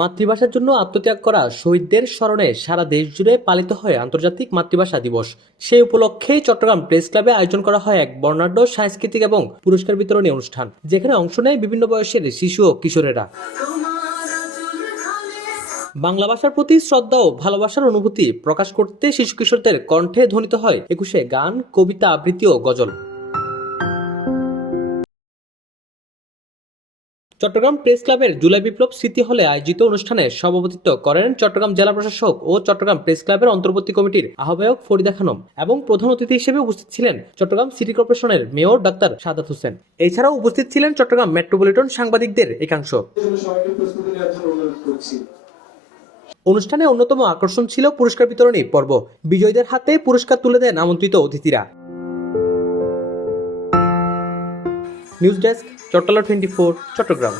মাতৃভাষার জন্য আত্মত্যাগ করা শহীদদের স্মরণে সারা দেশ জুড়ে পালিত হয় আন্তর্জাতিক মাতৃভাষা দিবস। সেই উপলক্ষেই চট্টগ্রাম প্রেস ক্লাবে আয়োজন করা হয় এক বর্ণাঢ্য, সাংস্কৃতিক এবং পুরস্কার বিতরণী অনুষ্ঠান, যেখানে অংশ নেয় বিভিন্ন বয়সের শিশু ও কিশোরেরা। বাংলা ভাষার প্রতি শ্রদ্ধা ও ভালোবাসার অনুভূতি প্রকাশ করতে শিশু কিশোরদের কণ্ঠে ধ্বনিত হয় একুশে গান, কবিতা, আবৃত্তি ও গজল। চট্টগ্রাম প্রেস ক্লাবের জুলাই বিপ্লব স্মৃতি হলে আয়োজিত অনুষ্ঠানে সভাপতিত্ব করেন চট্টগ্রাম জেলা প্রশাসক ও চট্টগ্রাম প্রেস ক্লাবের অন্তর্বর্তী কমিটির আহ্বায়ক ফরিদা খানম এবং প্রধান অতিথি হিসেবে উপস্থিত ছিলেন চট্টগ্রাম সিটি কর্পোরেশনের মেয়র ডাক্তার সাদাত হোসেন। এছাড়াও উপস্থিত ছিলেন চট্টগ্রাম মেট্রোপলিটন সাংবাদিকদের একাংশ। অনুষ্ঠানে অন্যতম আকর্ষণ ছিল পুরস্কার বিতরণী পর্ব। বিজয়ীদের হাতে পুরস্কার তুলে দেন আমন্ত্রিত অতিথিরা। News desk Chattala twenty four Chattogram.